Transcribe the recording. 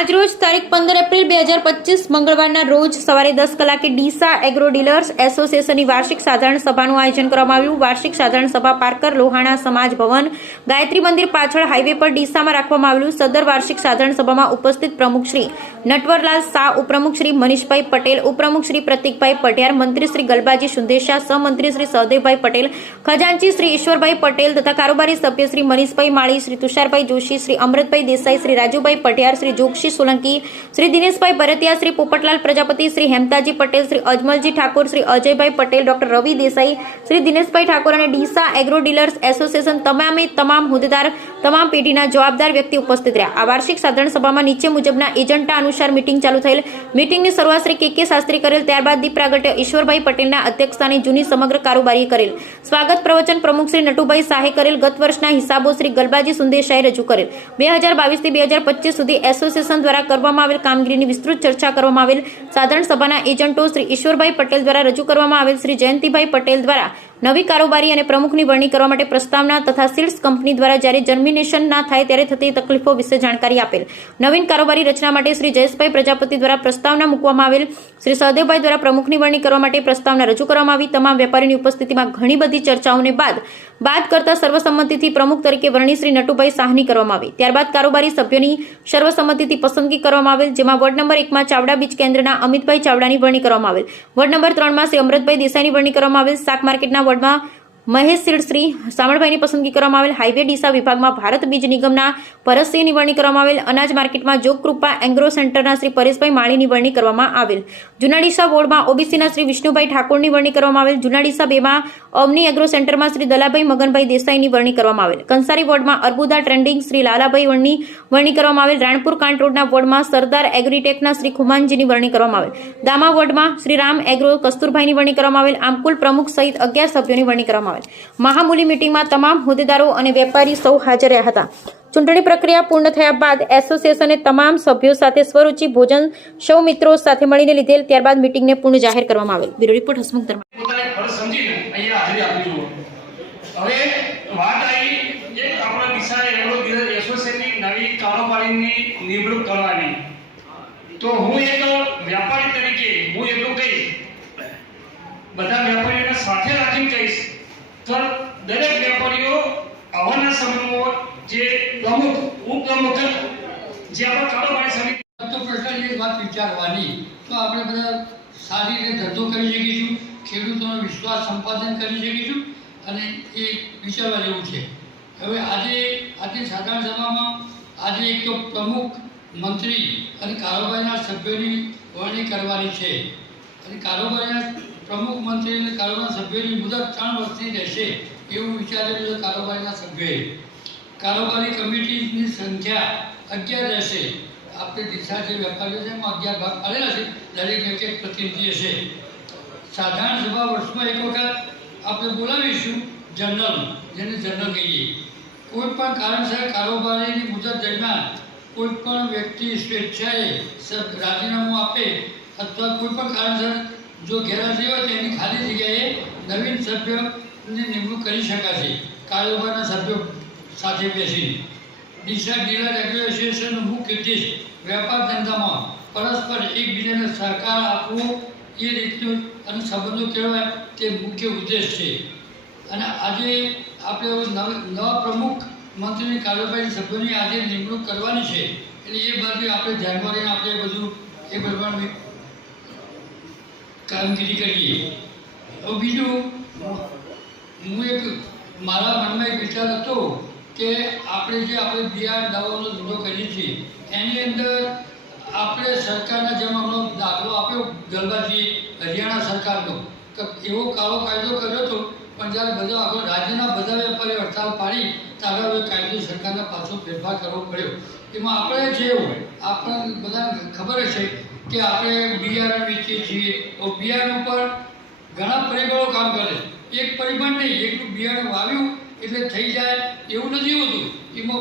આજરોજ તારીખ 15 એપ્રિલ 2025 મંગળવારના રોજ સવારે 10 કલાકે ડીસા એગ્રો ડીલર્સ એસોસિએશનની વાર્ષિક સાધારણ સભાનું આયોજન કરવામાં આવ્યું। વાર્ષિક સાધારણ સભા પારકર લોહાણા સમાજ ભવન ગાયત્રી મંદિર પાછળ હાઈવે પર ડીસામાં રાખવામાં આવેલું। સદર વાર્ષિક સાધારણ સભામાં ઉપસ્થિત પ્રમુખ શ્રી નટવરલાલ શાહ, ઉપપ્રમુખ શ્રી મનીષભાઈ પટેલ, ઉપપ્રમુખ શ્રી પ્રતિકભાઈ પટિયાર, મંત્રી શ્રી ગલબાજી સુંદેશા, સહમંત્રી શ્રી સહદેવભાઈ પટેલ, ખજાનચી શ્રી ઈશ્વરભાઈ પટેલ તથા કારોબારી સભ્ય શ્રી મનીષભાઈ માળી, શ્રી તુષારભાઈ જોશી, શ્રી અમૃતભાઈ દેસાઈ, શ્રી રાજુભાઈ પટિયાર, શ્રી જોગશી સોલંકી, श्री दिनेशभाई भरतिया, श्री पोपटलाल प्रजापति, श्री हेमताजी पटेल, श्री अजमलजी ठाकुर, श्री अजयभाई पटेल, डॉक्टर रवि देसाई, श्री दिनेशभाई ठाकुर और डीसा एग्रो डीलर्स एसोसिएशन तमाम होद्देदार तमाम पेढ़ीना जवाबदार व्यक्ति उपस्थित रह्या। आ वार्षिक साधारण सभामां नीचे मुजबना एजेंडा अनुसार मीटिंग चालू थयेल। मीटिंगनी शरूआत श्री के शास्त्री करेल, त्यारबाद दीप प्रागट्य ईश्वरभाई पटेलना अध्यक्षस्थाने जूनी समग्र कारोबारी करेल। स्वागत प्रवचन प्रमुख श्री नटुभाई शाहे करेल। गत वर्षना हिसाबो श्री गलबाजी सुंदेशाए रजू करेल। 2022 થી 2025 સુધી एसोसिएशन द्वारा કરવામાં આવેલ કામગીરીની વિસ્તૃત ચર્ચા કરવામાં આવેલ। સાધારણ સભાના એજન્ટો શ્રી ઈશ્વરભાઈ પટેલ દ્વારા રજૂ કરવામાં આવેલ। શ્રી જયંતિભાઈ પટેલ દ્વારા નવી કારોબારી અને પ્રમુખની વરણી કરવા માટે પ્રસ્તાવના તથા સીડ્સ કંપની દ્વારા જ્યારે જર્મિનેશન ના થાય ત્યારે થતી તકલીફો વિશે જાણકારી આપેલ। નવીન કારોબારી રચના માટે શ્રી જયેશભાઈ પ્રજાપતિ દ્વારા પ્રસ્તાવના મૂકવામાં આવેલ। શ્રી સહદેવભાઈ દ્વારા પ્રમુખની વરણી કરવા માટે પ્રસ્તાવના રજૂ કરવામાં આવી। તમામ વેપારીની ઉપસ્થિતિમાં ઘણી બધી ચર્ચાઓને બાદ કરતા સર્વસંમતિથી પ્રમુખ તરીકે વરણી શ્રી નટુભાઈ શાહની કરવામાં આવી। ત્યારબાદ કારોબારી સભ્યોની સર્વસંમતિથી પસંદગી કરવામાં આવેલ, જેમાં વોર્ડ નંબર 1 માં ચાવડા બીજ કેન્દ્રના અમિતભાઈ ચાવડાની વરણી કરવામાં આવેલ। વોર્ડ નંબર 3 માં શ્રી અમૃતભાઈ દેસાઈની વરણી કરવામાં આવેલ। શાક માર્કેટના વોર્ડમાં મહેશ સીડ શ્રી સામળભાઈની પસંદગી કરવામાં આવેલ। હાઈવે ડીસા વિભાગમાં ભારત બીજ નિગમના પરસસિંહની વરણી કરવામાં આવેલ। અનાજ માર્કેટમાં જોગકૃપા એગ્રો સેન્ટરના શ્રી પરેશભાઈ માળીની વરણી કરવામાં આવેલ। જૂના ડીસા વોર્ડમાં ઓબીસીના શ્રી વિષ્ણુભાઈ ઠાકોરની વરણી કરવામાં આવેલ। જૂના ડીસા 2 માં અવની એગ્રો સેન્ટરમાં શ્રી દલાભાઈ મગનભાઈ દેસાઈની વરણી કરવામાં આવેલ। કંસારી વોર્ડમાં અર્બુદા ટ્રેન્ડિંગ શ્રી લાલાભાઈ વરણી કરવામાં આવેલ। રાણપુર કાંટ રોડના વોર્ડમાં સરદાર એગ્રીટેકના શ્રી ખુમાનજીની વરણી કરવામાં આવેલ। દામા વોર્ડમાં શ્રી રામ એગ્રો કસ્તુરભાઈની વરણી કરવામાં આવેલ। આમ કુલ પ્રમુખ સહિત 11 સભ્યોની વરણી કરવામાં આવેલ। महामूली मीटिंग में तमाम होद्देदारों और वेपारी सौ हाजर रह्या हता। चूंटणी प्रक्रिया पूर्ण थया बाद एसोसिएशने तमाम सभ्यों साथे स्वरूचि भोजन सौ मित्रों साथे मळीने लीधेल। त्यारबाद मीटिंग ने पूर्ण जाहिर करवामां आवेल। ब्यूरो रिपोर्ट हसमुख धर्मा। तो हूँ एक व्यापारी तरीके हूँ एटલું કહીશ, બધા વેપારીઓને સાથે રાખીને કહીશ તો દરેક વેપારીઓ આવવાના સમયમાં જે પ્રમુખ ઉપપ્રમુખ જે આપણા કારોબારી સમિતિ તો પ્રશ્ન એક વાત વિચારવાની તો આપણે બધા સારી રીતે ધંધો કરી શકીશું, ખેડૂતોનો વિશ્વાસ સંપાદન કરી શકીશું અને એ વિચારવા જેવું છે। હવે આજે સાધારણ સભામાં આજે એક તો પ્રમુખ મંત્રી અને કારોબારીના સભ્યોની વરણી કરવાની છે અને કારોબારીના प्रमुख मंत्री અને કારોબારી સભ્યોની મુદત 3 વર્ષની રહેશે એવું વિચારેલું છે। કારોબારીના સભ્યોએ કારોબારી કમિટીની સંખ્યા 11 રહેશે। આપણે ડીસા જે વેપારીઓ છે એમાં 11 ભાગ પાડેલા છે, દરેક એક પ્રતિનિધિ હશે। સાધારણ સભા વર્ષમાં એક વખત આપણે બોલાવીશું જનરલ, જેને જનરલ કહીએ। કોઈ પણ કારણસર કારોબારીની મુદત દરમિયાન કોઈ પણ વ્યક્તિ સ્વેચ્છાએ રાજીનામું આપે અથવા કોઈ પણ કારણસર जो गैरहाजरी हो तेनी खाली जगह नवीन सभ्यों निमणूक करी शकाशे। कारोबारना सभ्यों साथे बेसी डीसा डीलर एग्रो एसोसिएशन मुख्य उद्देश्य व्यापार धंधा में परस्पर एकबीजाने सहकार आपवो ए रीतनो अने संबंधों केळवाय ते मुख्य उद्देश्य छे। अने आजे आपणे नवा प्रमुख मंत्री कारोबारी सभ्योनी आजे निमणूक करवानी छे એટલે એ બાજુ આપણે ધ્યાનમાં લઈને આપણે બધું એ પ્રમાણે कामगिरी करिए। और बीजू हूँ एक मारा मन में एक विचार हतो कि आपणे जे आपणे बियाण दवाओनो धंधो करीए छीए एनी अंदर आपणे सरकारना जेम हमणो दाखलो आप्यो गलबाजी हरियाणा सरकारनो एवो काळो कायदो कर्यो तो, पण ज्यारे बधा आखो राज्यना बधा वेपारी हड़ताल पाड़ी त्यारे हवे कायदो सरकारने पाछो फेरफार करवो पड्यो। एमां आपणे जे आपणे बधाने खबर छे कि આપણે બિયારણ વેચીએ છીએ તો બિયારણ ઉપર ઘણા પરિબળો કામ કરે। એક પરિબળ નહીં, એકલું બિયારણ વાવ્યું એટલે થઈ જાય એવું નથી હોતું। એમાં